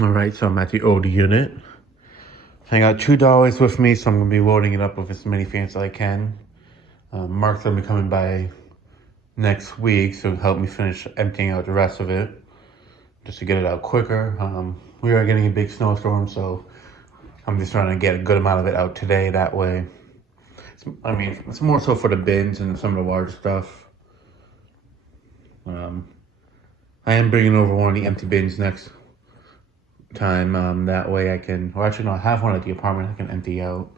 All right, so I'm at the old unit. I got $2 with me, so I'm gonna be loading it up with as many fans as I can. Mark's gonna be coming by next week, so help me finish emptying out the rest of it, just to get it out quicker. We are getting a big snowstorm, so I'm just trying to get a good amount of it out today. That way, it's more so for the bins and some of the large stuff. Um, I am bringing over one of the empty bins next time. That way I can, or actually no, I have one at the apartment I can empty out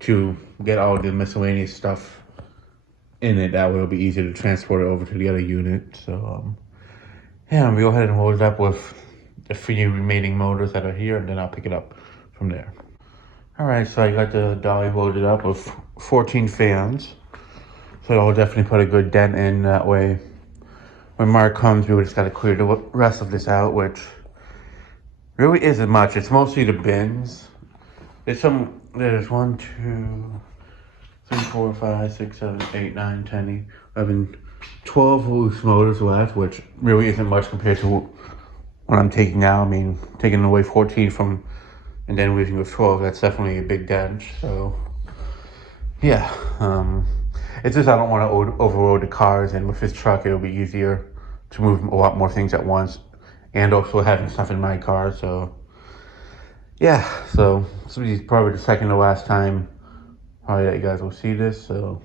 to get all the miscellaneous stuff in it. That way it'll be easier to transport it over to the other unit. So yeah, I'm gonna go ahead and load it up with the three remaining motors that are here, and then I'll pick it up from there. All right, so I got the dolly loaded up with 14 fans. So I'll definitely put a good dent in. That way, when Mark comes, we just gotta clear the rest of this out, which really isn't much. It's mostly the bins. There's 1, 2, 3, 4, 5, 6, 7, 8, 9, 10, 11, 12 loose motors left, which really isn't much compared to what I'm taking now. I mean, taking away 14 from, and then leaving with 12, that's definitely a big dent. So, yeah. It's just I don't want to overload the cars, and with this truck, it'll be easier to move a lot more things at once, and also having stuff in my car. So, yeah. So this will be probably the second to last time probably that you guys will see this. So,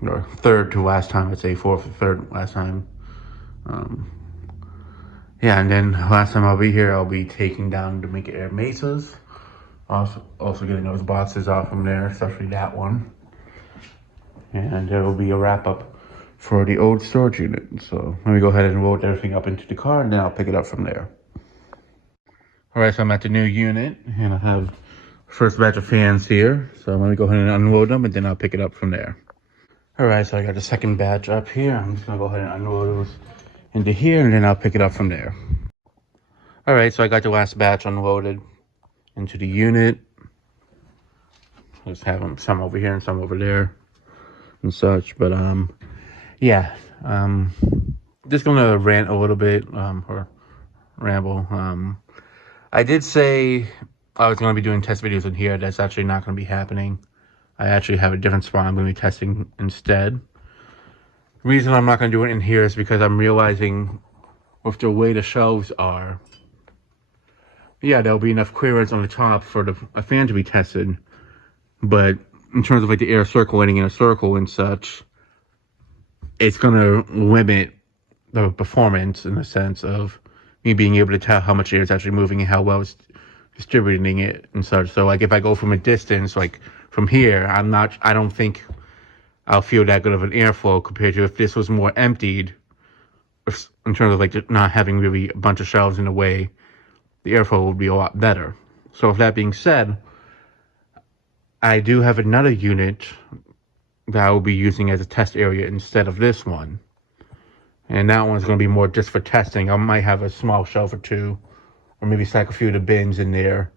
or third to last time, I'd say fourth or third last time. Um, yeah, and then last time I'll be here, I'll be taking down the Make Air Mesas. Also getting those boxes off from there, especially that one. And there will be a wrap up for the old storage unit. So let me go ahead and load everything up into the car, and then I'll pick it up from there. All right, so I'm at the new unit, and I have first batch of fans here. So let me go ahead and unload them, and then I'll pick it up from there. All right, so I got the second batch up here. I'm just gonna go ahead and unload those into here, and then I'll pick it up from there. All right, so I got the last batch unloaded into the unit. Just have them some over here and some over there and such. But yeah, just gonna rant a little bit or ramble. I did say I was gonna be doing test videos in here. That's actually not gonna be happening. I actually have a different spot I'm gonna be testing instead. The reason I'm not gonna do it in here is because I'm realizing with the way the shelves are, yeah, there'll be enough clearance on the top for a fan to be tested. But in terms of like the air circulating in a circle and such, it's gonna limit the performance in the sense of me being able to tell how much air is actually moving and how well it's distributing it and such. So like if I go from a distance, like from here, I don't think I'll feel that good of an airflow compared to if this was more emptied in terms of like not having really a bunch of shelves in the way, the airflow would be a lot better. So with that being said, I do have another unit that I will be using as a test area instead of this one. And that one's going to be more just for testing. I might have a small shelf or two, or maybe stack a few of the bins in there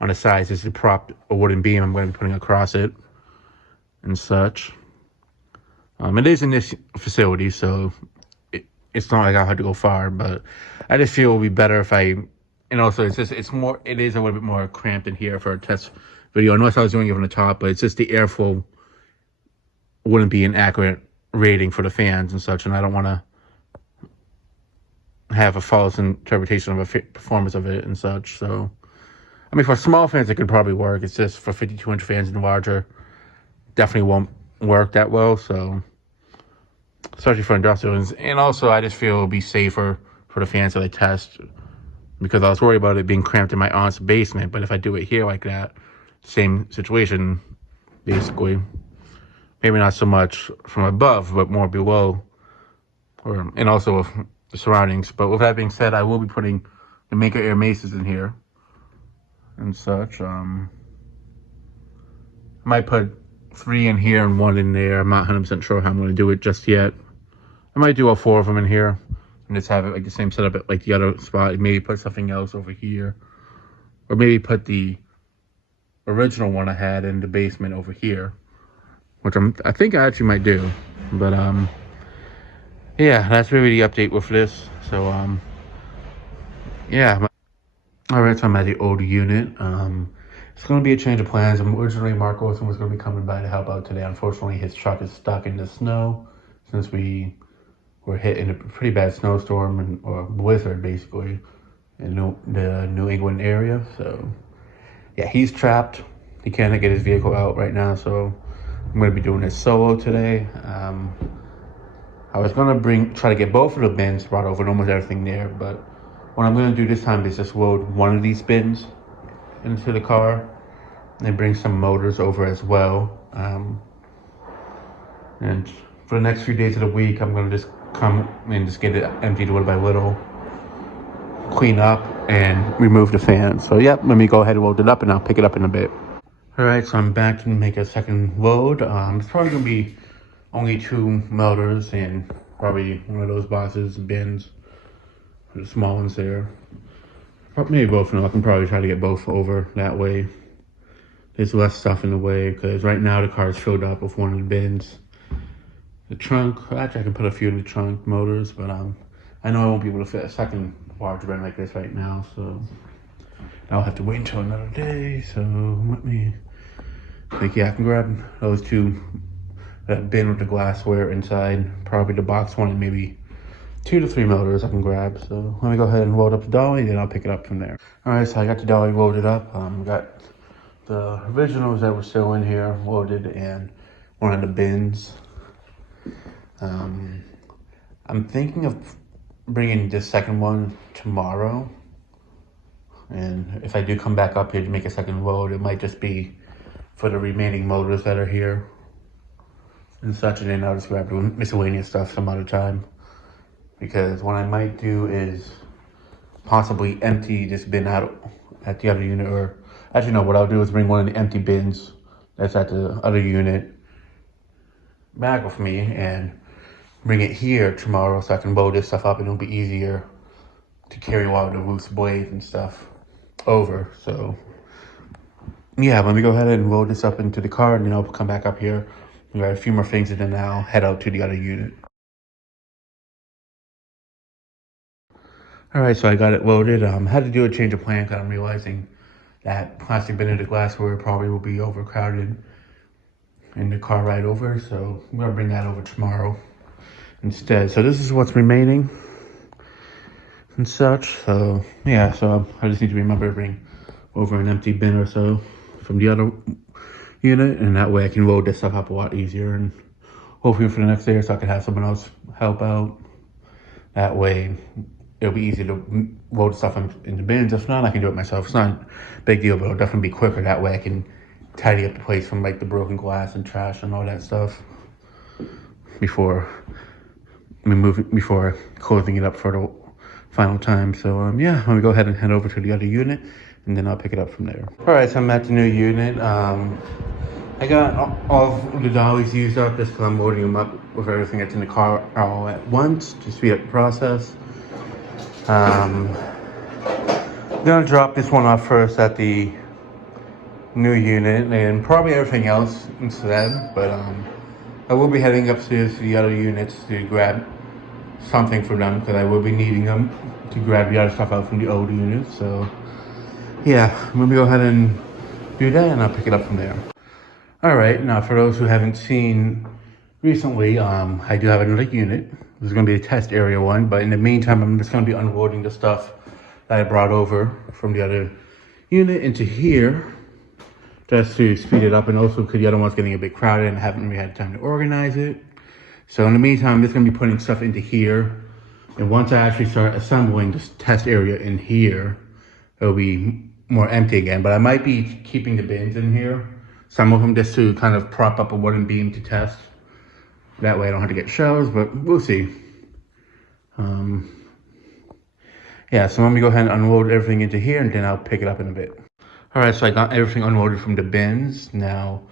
on the sides. This is a prop, a wooden beam I'm going to be putting across it and such. It is in this facility, so it's not like I'll have to go far, but I just feel it would be better if and also it is a little bit more cramped in here for a test video. Unless I was doing it from the top, but it's just the airflow wouldn't be an accurate rating for the fans and such, and I don't want to have a false interpretation of a performance of it and such. So, I mean, for small fans, it could probably work. It's just for 52-inch fans and larger, definitely won't work that well. So, especially for industrials. And also, I just feel it'll be safer for the fans that I test, because I was worried about it being cramped in my aunt's basement. But if I do it here like that, same situation, basically. Maybe not so much from above, but more below, and also with the surroundings. But with that being said, I will be putting the Make Air Mesas in here and such. I might put 3 in here and 1 in there. I'm not 100% sure how I'm going to do it just yet. I might do all 4 of them in here and just have it like the same setup at like the other spot. Maybe put something else over here, or maybe put the original one I had in the basement over here, which I think I actually might do. But yeah, that's really the update with this. So yeah, All right, so I'm at the old unit. It's going to be a change of plans. Originally, Mark Olson was going to be coming by to help out today. Unfortunately, his truck is stuck in the snow since we were hit in a pretty bad snowstorm or blizzard, basically, in the New England area. So, yeah, he's trapped. He can't get his vehicle out right now, so I'm going to be doing this solo today. I was going to try to get both of the bins brought over and almost everything there, but what I'm going to do this time is just load one of these bins into the car and bring some motors over as well. And for the next few days of the week, I'm going to just come and just get it emptied little by little, clean up, and remove the fan. So, yep, let me go ahead and load it up, and I'll pick it up in a bit. All right, so I'm back to make a second load. It's probably going to be only 2 motors and probably one of those boxes, bins, the small ones there. Maybe both. No, I can probably try to get both over that way. There's less stuff in the way because right now the car is filled up with one of the bins. The trunk, actually I can put a few in the trunk motors, but I know I won't be able to fit a second large bin like this right now, so I'll have to wait until another day. So let me think. Yeah, I can grab those 2, that bin with the glassware inside, probably the box one, and maybe 2 to 3 motors I can grab. So let me go ahead and load up the dolly, then I'll pick it up from there. All right, so I got the dolly loaded up. Got the originals that were still in here loaded and one of the bins. I'm thinking of bringing this second one tomorrow. And if I do come back up here to make a second load, it might just be for the remaining motors that are here and such. And then I'll just grab the miscellaneous stuff some other time. Because what I might do is possibly empty this bin out at the other unit, or actually no, what I'll do is bring one of the empty bins that's at the other unit back with me and bring it here tomorrow so I can load this stuff up and it'll be easier to carry a lot of the loose blades and stuff over. So yeah, let me go ahead and load this up into the car and then I'll come back up here and grab a few more things and then I'll head out to the other unit. All right, so I got it loaded. Had to do a change of plan because I'm realizing that plastic bin in the glassware probably will be overcrowded in the car ride over. So I'm gonna bring that over tomorrow instead. So this is what's remaining and such. So yeah, so I just need to remember to bring over an empty bin or so from the other unit, and that way I can load this stuff up a lot easier, and hopefully for the next day or so I can have someone else help out. That way it'll be easy to load stuff in the bins. If not, I can do it myself. It's not a big deal, but it'll definitely be quicker. That way I can tidy up the place from like the broken glass and trash and all that stuff before closing it up for the final time. So yeah, let me go ahead and head over to the other unit and then I'll pick it up from there. All right, so I'm at the new unit. I got all of the dollies used up just because I'm loading them up with everything that's in the car all at once to speed up the process. I'm gonna drop this one off first at the new unit and probably everything else instead, but I will be heading upstairs to the other units to grab something for them because I will be needing them to grab the other stuff out from the old units. So yeah, I'm gonna go ahead and do that and I'll pick it up from there. All right, now for those who haven't seen recently, I do have another unit. This is gonna be a test area one, but in the meantime, I'm just gonna be unloading the stuff that I brought over from the other unit into here just to speed it up, and also because the other one's getting a bit crowded and I haven't really had time to organize it. So in the meantime, I'm just gonna be putting stuff into here. And once I actually start assembling this test area in here, it'll be more empty again. But I might be keeping the bins in here, some of them just to kind of prop up a wooden beam to test. That way I don't have to get shelves, but we'll see. Yeah, so let me go ahead and unload everything into here and then I'll pick it up in a bit. All right, so I got everything unloaded from the bins. Now,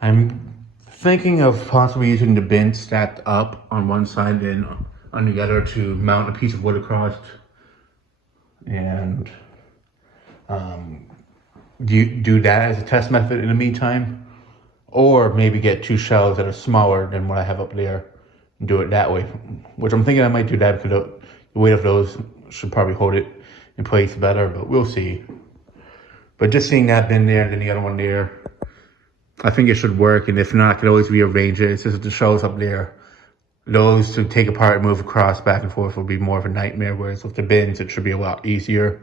I'm thinking of possibly using the bins stacked up on one side and on the other to mount a piece of wood across and do that as a test method in the meantime, or maybe get 2 shelves that are smaller than what I have up there and do it that way, which I'm thinking I might do that because the weight of those should probably hold it in place better, but we'll see. But just seeing that bin there and then the other one there, I think it should work. And if not, I can always rearrange it. It's just the shows up there. Those to take apart and move across back and forth will be more of a nightmare, whereas with the bins, it should be a lot easier.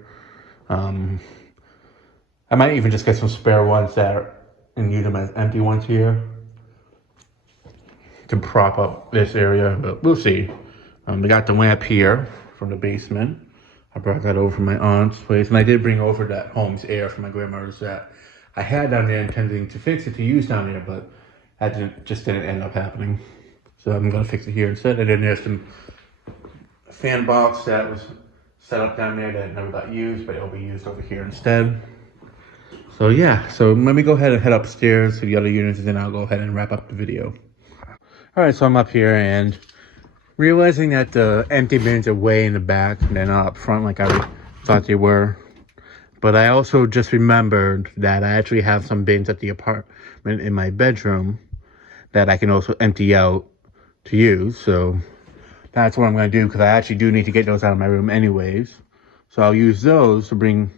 I might even just get some spare ones and use them as empty ones here to prop up this area, but we'll see. We got the lamp here from the basement. I brought that over from my aunt's place, and I did bring over that Holmes Air from my grandmother's that I had down there intending to fix it to use down there, but that just didn't end up happening. So I'm gonna fix it here instead. And then there's some fan box that was set up down there that never got used, but it'll be used over here instead. So yeah, so let me go ahead and head upstairs to the other units, and then I'll go ahead and wrap up the video. All right, so I'm up here and realizing that the empty bins are way in the back and they're not up front like I thought they were. But I also just remembered that I actually have some bins at the apartment in my bedroom that I can also empty out to use. So that's what I'm going to do, because I actually do need to get those out of my room anyways. So I'll use those to bring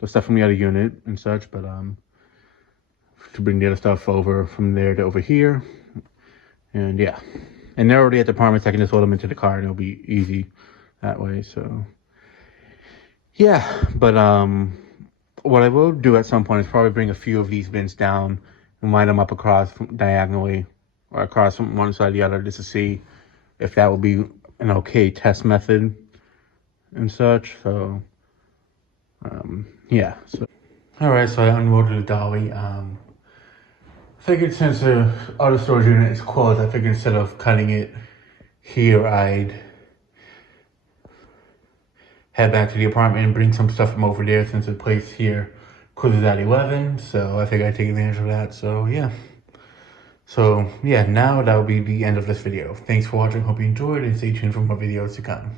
the stuff from the other unit and such, but to bring the other stuff over from there to over here. And yeah, and they're already at the apartment, so I can just load them into the car and it'll be easy that way. So yeah, but what I will do at some point is probably bring a few of these bins down and line them up across diagonally or across from one side to the other, just to see if that will be an okay test method and such. So yeah, so all right, so I unloaded the dolly. Figured since the auto storage unit is closed, I figured instead of cutting it here, I'd head back to the apartment and bring some stuff from over there, since the place here closes at 11. So I figured I'd take advantage of that. So yeah. So yeah, now that'll be the end of this video. Thanks for watching. Hope you enjoyed, and stay tuned for more videos to come.